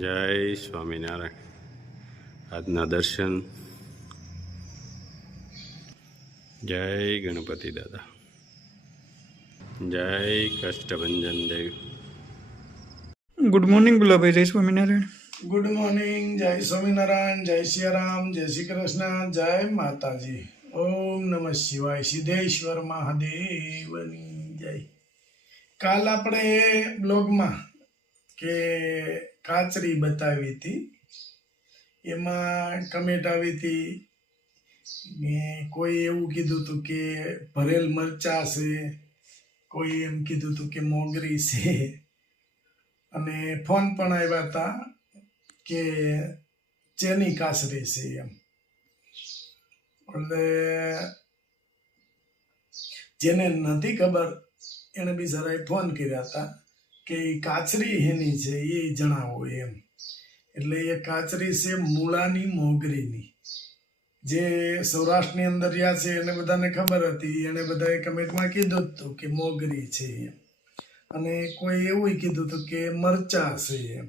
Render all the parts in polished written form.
જય સ્વામિનારાયણ. આજના દર્શન. જય ગણપતિ દાદા. જય કષ્ટભંજન દેવ. Good morning Gulabhai. જય સ્વામિનારાયણ. Good morning. જય સ્વામિનારાયણ. જય સિયારામ. જય શ્રી કૃષ્ણ. જય માતાજી. ઓમ નમઃ શિવાય. સિદ્ધેશ્વર મહાદેવની જય. કાલ આપણે બ્લોગમાં કે કાચરી બતાવી હતી, એમાં કમેન્ટ આવી હતી ને કોઈ એવું કીધું હતું કે ભરેલ મરચા છે, કોઈ એમ કીધું હતું કે મોગરી છે, અને ફોન પણ આવ્યા હતા કે ચેની કાચરી છે એમ. એટલે જેને નથી ખબર એને બિચારાએ ફોન કર્યા હતા કે કાચરી હેની છે એ જણાવો એમ. એટલે એ કાચરી છે મૂળાની મોગરીની. જે સૌરાષ્ટ્રની અંદર રહ્યા છે એને બધાને ખબર હતી, એને બધાએ કમેન્ટમાં કીધું હતું કે મોગરી છે એમ. અને કોઈ એવું કીધું હતું કે મરચા છે એમ.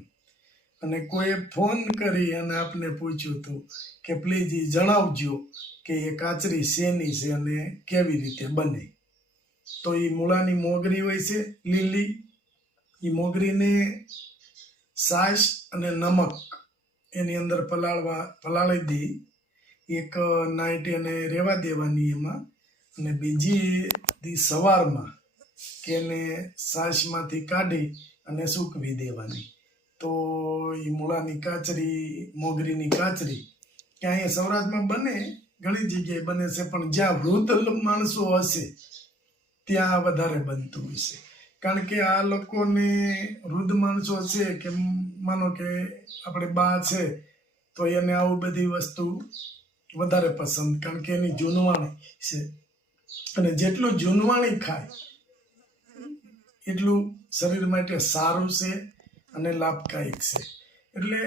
અને કોઈએ ફોન કરી અને આપને પૂછ્યું હતું કે પ્લીઝ એ જણાવજો કે એ કાચરી શેની છે અને કેવી રીતે બને. તો એ મૂળાની મોગરી હોય છે લીલી. એ મોગરીને છાશ અને નમક એની અંદર પલાળી દઈ એક નાઈટ એને રહેવા દેવાની એમાં, અને બીજી દી સવારમાં કે એને છાશમાંથી કાઢી અને સૂકવી દેવાની. તો એ મૂળાની કાચરી, મોગરીની કાચરી ક્યાંય સૌરાષ્ટ્રમાં બને, ઘણી જગ્યાએ બને છે, પણ જ્યાં વૃદ્ધ માણસો હશે ત્યાં વધારે બનતું હશે. કારણ કે આ લોકોને વૃદ્ધ માણસો છે કે માનો કે આપણે બા છે તો એને આવું બધી વસ્તુ વધારે પસંદ, કારણ કે એની જૂનવાણી છે. અને જેટલું જૂનવાણી ખાય એટલું શરીર માટે સારું છે અને લાભદાયક છે. એટલે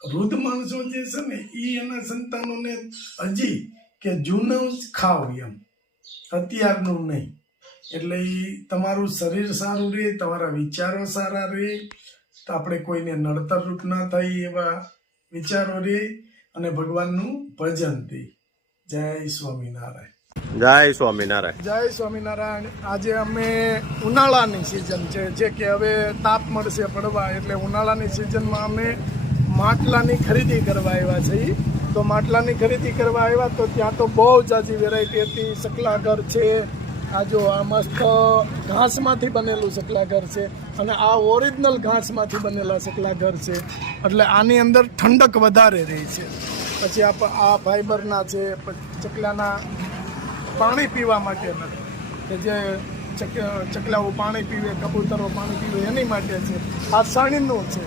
વૃદ્ધ માણસો જે છે ને એ એના સંતાનોને હજી કે જૂનું જ ખાવ એમ, અત્યારનું નહીં. એટલે એ તમારું શરીર સારું રહે, તમારા વિચારો સારા રહે, તો આપણે કોઈને નડતરરૂપ ના થાય એવા વિચારો રહે, અને ભગવાનનું ભજન રહે. જય સ્વામિનારાયણ. જય સ્વામિનારાયણ. જય સ્વામિનારાયણ. આજે અમે ઉનાળાની સિઝન છે, જે કે હવે તાપ મળશે પડવા, એટલે ઉનાળાની સિઝનમાં અમે માટલાની ખરીદી કરવા આવ્યા છીએ. તો માટલાની ખરીદી કરવા આવ્યા તો ત્યાં તો બહુ જાજી વેરાયટી હતી. સકલાઘર છે, આ જો આ મસ્ત ઘાસમાંથી બનેલું સકલાઘર છે, અને આ ઓરિજિનલ ઘાસમાંથી બનેલા સકલાઘર છે, એટલે આની અંદર ઠંડક વધારે રહી છે. પછી આ ફાઈબરના છે, ચકલાના પાણી પીવા માટેના, કે જે ચકલાઓ પાણી પીવે, કબૂતરો પાણી પીવે એની માટે છે. આ સાણીનું છે,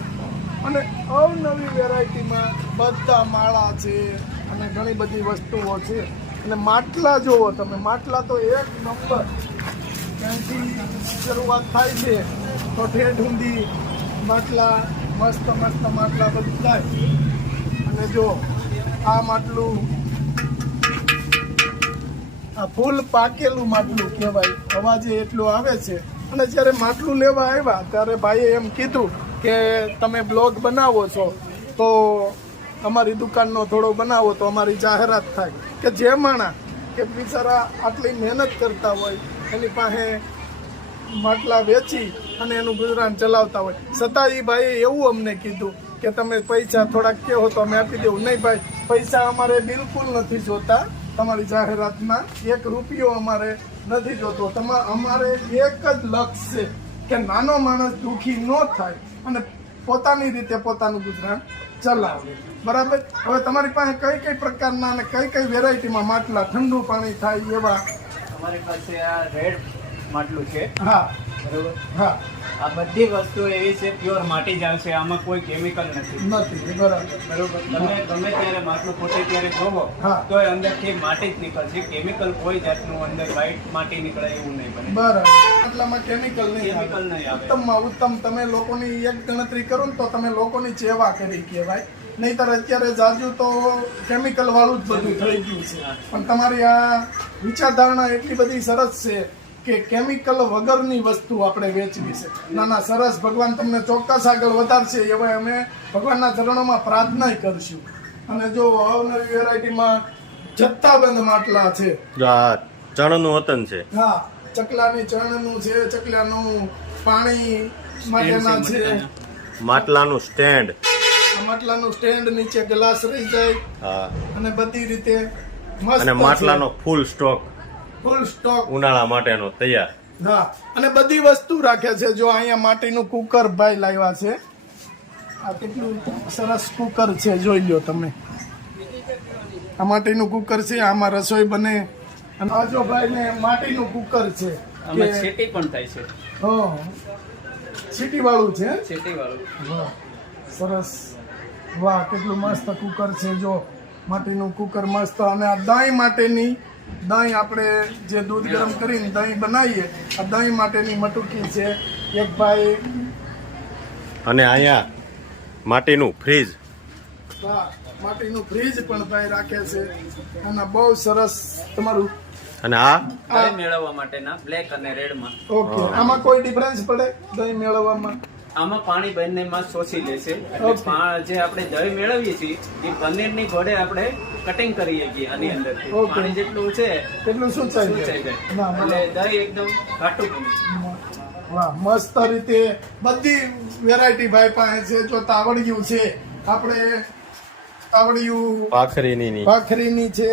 અને અવનવી વેરાયટીમાં બધા માળા છે અને ઘણી બધી વસ્તુઓ છે. અને માટલા જુઓ તમે, માટલા તો એક નંબર. ત્યાંથી શરૂઆત થાય છે તો ઠેઠ ઊંધી માટલા, મસ્ત મસ્ત માટલા બધા. અને જો આ માટલું, આ ફૂલ પાકેલું માટલું કહેવાય, અવાજે એટલું આવે છે. અને જ્યારે માટલું લેવા આવ્યા ત્યારે ભાઈએ એમ કીધું કે તમે બ્લોગ બનાવો છો તો અમારી દુકાનનો થોડો બનાવો તો અમારી જાહેરાત થાય. કે જે માણસ કે બિચારા આટલી મહેનત કરતા હોય, એની પાસે માટલા વેચી અને એનું ગુજરાન ચલાવતા હોય, છતાં એ ભાઈએ એવું અમને કીધું કે તમે પૈસા થોડાક કહો તો અમે આપી દેવું. નહીં ભાઈ, પૈસા અમારે બિલકુલ નથી જોતા. તમારી જાહેરાતમાં 1 રૂપિયો અમારે નથી જોતો. અમારે એક જ લક્ષ્ય છે કે નાનો માણસ દુઃખી ન થાય અને પોતાની રીતે પોતાનું ગુજરાન ચલાવે. બરાબર. હવે તમારી પાસે કઈ કઈ પ્રકારના અને કઈ કઈ વેરાયટીમાં માટલા ઠંડુ પાણી થાય એવા? અમારી પાસે આ રેડ માટલું છે. હા, બરોબર. હા, આ બધી વસ્તુ એવી છે, પ્યોર માટી જ આવશે, આમાં કોઈ કેમિકલ નથી. બરાબર. બરોબર. તમે ગમે ત્યારે માટલું ખોટે ત્યારે જોવો હા. તો અંદરથી માટી જ નીકળશે. કેમિકલ કોઈ જાતનું અંદર વ્હાઈટ માટી નીકળે એવું નહીં બને. બરાબર. માટલામાં કેમિકલ નહીં કેમિકલ નહીં આવે. ઉત્તમમાં ઉત્તમ. તમે લોકોની એક ગણતરી કરો ને તો તમે લોકોની સેવા કરી કહેવાય. નહીંતર અત્યારે જાજુ તો કેમિકલ વાળું જ બધું થઈ ગયું છે. પણ તમારી આ વિચારધારણા એટલી બધી સરસ છે કે કેમિકલ વગરની વસ્તુ આપણે વેચવી છે. ના ના, સરસ. ભગવાન તમને ચોક્કસ આગળ વધારશે એવા અમે ભગવાનના ચરણોમાં પ્રાર્થના કરશું. અને જો અવનવી વેરાયટીમાં જથ્થાબંધ માટલા છે. જો આ ચણનું વતન છે. હા, ચકલાની ચણનું છે, ચકલાનું પાણી માટેના છે, માટલાનું સ્ટેન્ડ. આ માટલાનું સ્ટેન્ડ, નીચે ગ્લાસ રહી જાય હા, અને બધી રીતે મસ્ત અને માટલાનો ફૂલ સ્ટોક ફૂલ સ્ટોક. ઉનાળા માટેનો તૈયાર. હા, અને બધી વસ્તુ રાખે છે. જો અહીંયા માટીનું કુકર ભાઈ લાવ્યા છે. આ કેટલું સરસ કુકર છે, જોઈ લો તમે. આ માટીનું કુકર છે, આમાં રસોઈ બને. અને આ જો ભાઈ ને માટીનું કુકર છે. આમાં સીટી પણ થાય છે. હા, સીટી વાળું છે. સીટી વાળું. વાહ, સરસ. વાહ, કેટલું મસ્ત કુકર છે. જો માટીનું કુકર મસ્ત. અને આ દહીં માટેની, દહીં આપણે જે દૂધ ગરમ કરીને દહીં બનાવીએ, આ દહીં માટેની મટુકી છે. એક ભાઈ, અને અહીંયા માટીનું ફ્રીજ. વાહ, માટીનું ફ્રીજ પણ ભાઈ રાખે છે. અને બહુ સરસ તમારું. અને આ દહીં મેળવવા માટેના બ્લેક અને રેડમાં. ઓકે, આમાં કોઈ ડિફરન્સ પડે દહીં મેળવવામાં? આમાં પાણી બંનેમાં શોષી લેશે. એટલે Okay. જે આપણે દહીં મેળવીએ છીએ એ પનીરની ઘોડે આપણે કટિંગ કરીએ છીએ આની અંદર. Okay. પાણી જેટલું છે કેટલું સુચાઈ સુચાઈ જાય? જાય. ના, એટલે દહીં એકદમ ઘાટું બને. વાહ, મસ્ત રીતે બધી વેરાયટી ભાઈ પાસે છે. જો તાવડિયું છે, આપણે તાવડિયું ભાખરીની. ભાખરીની છે,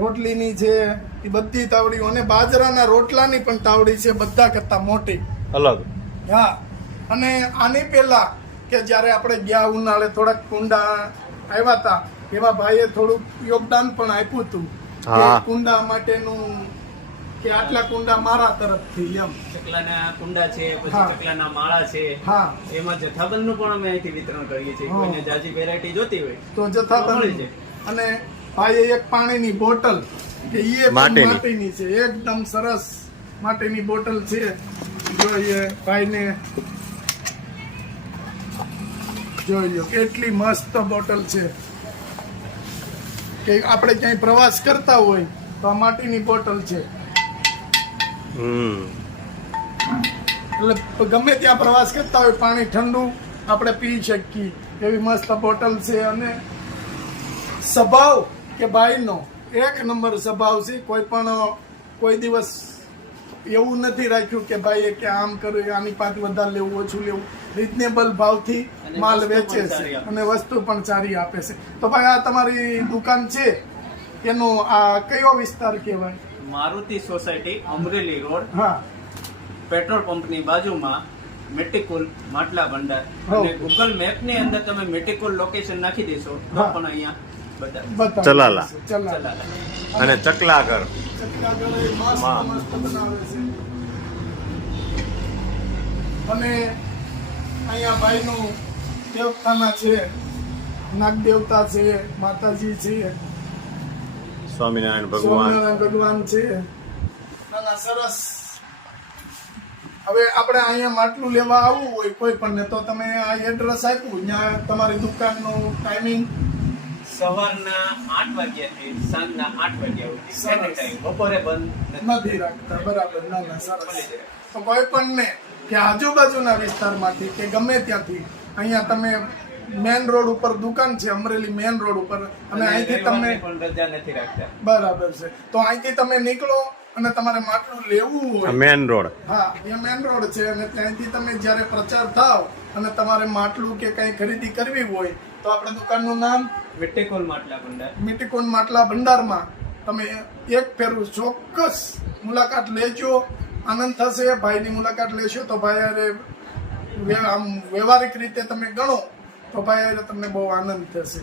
રોટલીની છે, એ બધી તાવડીઓ. અને બાજરાના રોટલાની પણ તાવડી છે, બધા કરતા મોટી. અલગ. હા, અને આની પહેલા કે જ્યારે આપણે ગયા ઉનાળે થોડાક કુંડા આવ્યા હતા, એવા ભાઈએ થોડુંક યોગદાન પણ આપ્યું હતું કે હા. કુંડા માટેનું, કે આટલા કુંડા મારા તરફથી એમ. ચકલાના કુંડા છે, પછી હા. ચકલાના માળા છે. હા, એમાં જથ્થાબંધનું પણ અમે અહીંથી વિતરણ કરીએ છીએ. હા. કોઈને જાજી વેરાયટી જોતી હોય તો મળી જથ્થાબંધ. જાય. અને ભાઈએ એક પાણીની બોટલ, કે એ પણ માટીની. માટીની છે, એકદમ સરસ માટીની બોટલ છે. જોઈએ ભાઈને, જોઈ લો કેટલી મસ્ત બોટલ છે. કે આપણે ક્યાંય પ્રવાસ કરતા હોય તો આ માટીની બોટલ છે. એટલે ગમે ત્યાં પ્રવાસ કરતા હોય, પાણી ઠંડુ આપણે પી શકીએ એવી મસ્ત બોટલ છે. અને સ્વભાવ કે ભાઈનો એક નંબર સ્વભાવ છે. કોઈ દિવસ એવું નથી રાખ્યું કે ભાઈ કે આમ કર્યું, આની પાસે વધારે લેવું, ઓછું લેવું. રિઝનેબલ ભાવથી અને માલ વસ્તુ વેચે પણ છે સારી આપે. અને વસ્તુ પણ સારી આપે છે. તો ભાઈ આ તમારી દુકાન છે, એનો આ કયો વિસ્તાર કહેવાય? મારુતિ સોસાયટી, અમરેલી રોડ, હા, પેટ્રોલ પંપની બાજુમાં મેટિકુલ માટલા ભંડાર. હો. અને ગૂગલ મેપની અંદર તમે મેટિકુલ લોકેશન નાખી દેશો તો હા. પણ અહીંયા બતાવે. બતાવો. ચલાલા. ચલાલા. ચલાલા. અને ચકલા ઘર. ચકલા ગળે મસ્ત વાહ. મસ્ત બનાવે છે. અને અહીંયા ભાઈનું દેવતાના છે, નાગ દેવતા છે, માતાજી છે, સ્વામિનારાયણ ભગવાન. સ્વામિનારાયણ ભગવાન છે. નાના સરસ. હવે આપણે અહીંયા માટલું લેવા આવવું હોય કોઈ પણ, તો તમે આ એડ્રેસ આપ્યું, ત્યાં તમારી દુકાનનું ટાઈમિંગ? સવારના 8 વાગ્યાથી સાંજના 8 વાગ્યા સુધી સરસ. any time. બપોરે બંધ નથી રાખતા. બરાબર. ના ના, સરસ. તો કોઈ પણ ને કે આજુબાજુના વિસ્તારમાંથી કે ગમે ત્યાંથી અહીંયા તમે મેન રોડ ઉપર દુકાન છે, અમરેલી મેન રોડ ઉપર, અને અહીંથી તમે રવિવારની પણ રજા નથી રાખતા. બરાબર છે. તો અહીંથી તમે નીકળો અને તમારે માટલું લેવું હોય, મેન રોડ. હા, એ મેન રોડ છે. અને ત્યાંથી તમે જ્યારે પ્રચાર થાવ અને તમારે માટલું કે કંઈ ખરીદી કરવી હોય, તો આપણે દુકાનનું નામ મેટિકુલ માટલા ભંડાર. મિટિકોન માટલા ભંડારમાં તમે એક ફેરું ચોક્કસ મુલાકાત લેજો. આનંદ થશે. ભાઈની મુલાકાત લેશો તો ભાઈ હારે આમ વ્યવહારિક રીતે તમે ગણો તો ભાઈ હારે તમને બહુ આનંદ થશે.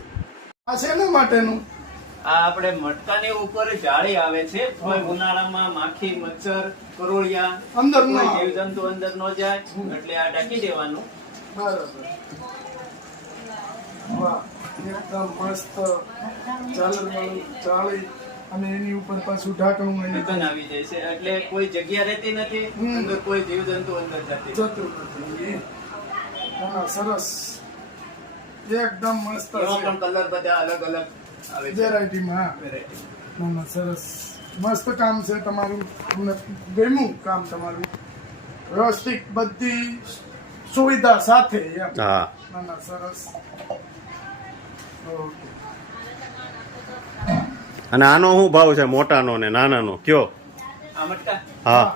આ છે એના માટેનું. આ આપણે મટકાની ઉપર જાળી આવે છે. કોઈ ઉનાળામાં માખી, મચ્છર, કરોળિયા, અંદર ન કોઈ આવે. જીવજંતુ અંદર ન જાય એટલે આ ઢાંકી દેવાનું. બરાબર. વાહ, એકદમ મસ્ત ઝાલરવાળું જાળી, અને એની ઉપર પાછું ઢાંકણું અહીં ઢક્કન આવી જાય છે એટલે કોઈ જગ્યા રહેતી નથી. અંદર કોઈ જીવજંતુ અંદર જતી નથી. જતું નથી. હા, સરસ. એકદમ મસ્ત એમાં છે. પણ કલર બધા અલગ અલગ આવે છે. વેરાયટીમાં. હા. વેરાયટી. ના ના, સરસ. મસ્ત કામ છે તમારું, અમને ગમ્યું કામ તમારું, વ્યવસ્થિત બધી સુવિધા સાથે એમ. હા ના ના સરસ. ઓકે. અને આનો શું ભાવ છે મોટાનો ને નાનાનો કયો? આ મટકા હા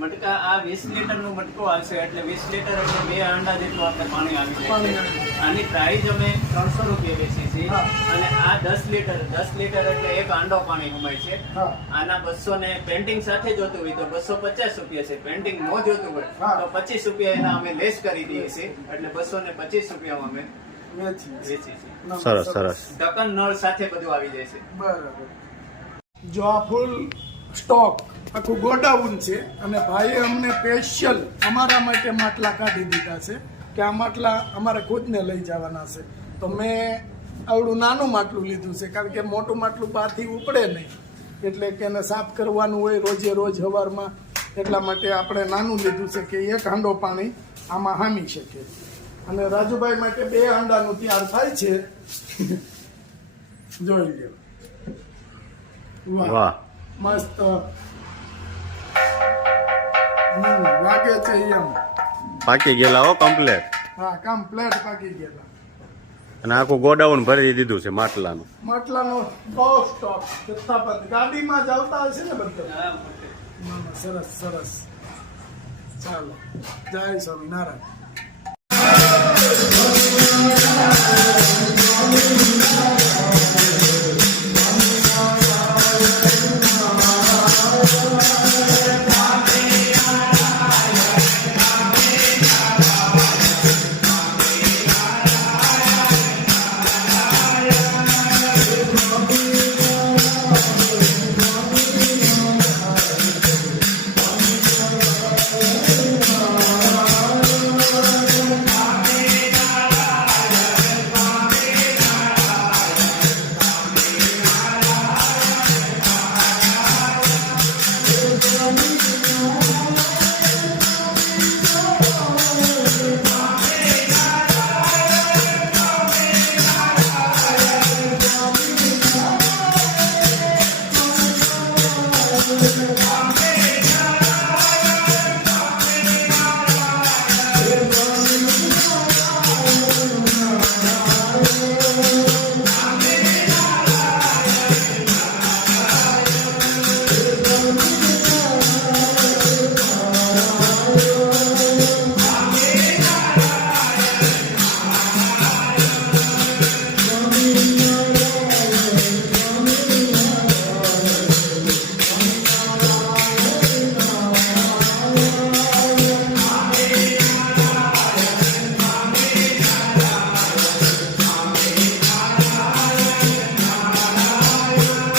મટકા આ 20 લીટરનો મટકો આવશે એટલે 20 લીટર એટલે 2 હાંડા જેટલું આપણે પાણી આવી પાણી જાય આવી છે. આની પ્રાઇસ અમે 300 રૂપિયા વેચી છે હા. અને આ 10 લીટર એટલે એક હાંડો પાણી સમાય છે. હા. આના 200 ને પેન્ટિંગ સાથે જોતું હોય તો 250 રૂપિયા છે. પેન્ટિંગ ન જોતું હોય હા. તો 25 રૂપિયા એના અમે લેસ કરી દઈએ છીએ એટલે 225 રૂપિયામાં અમે વેચી. વેચીએ છીએ. ના, ના, સરસ સરસ. ઢક્કન નળ સાથે બધું આવી જાય છે. બરાબર. જો આ ફૂલ સ્ટોક આખું ગોડાઉન છે અને ભાઈએ અમને સ્પેશિયલ અમારા માટે માટલા કાઢી દીધા છે કે આ માટલા અમારે ખુદને લઈ જવાના છે. તો મેં આવડું નાનું માટલું લીધું છે કારણ કે મોટું માટલું બહારથી ઉપડે નહીં, એટલે કે એને સાફ કરવાનું હોય રોજે રોજ સવારમાં, એટલા માટે આપણે નાનું લીધું છે કે એક હાંડો પાણી આમાં હામી શકે. અને રાજુભાઈ માટે 2 હાંડાનું તૈયાર થાય છે. જોઈ લ્યો. વાહ મસ્ત. લાગે છે એમ. પાકી ગયેલા હો કમ્પ્લેટ. હા કમ્પ્લેટ પાકી ગયેલા. અને આખું ગોડાઉન ભરી દીધું છે માટલાનું. માટલાનો બહુ સ્ટોક જથ્થાબંધ ગાડીમાં જ આવતા હશે ને બધા. હા, ના, ના, સરસ સરસ. ચાલો જય સ્વામિનારાયણ.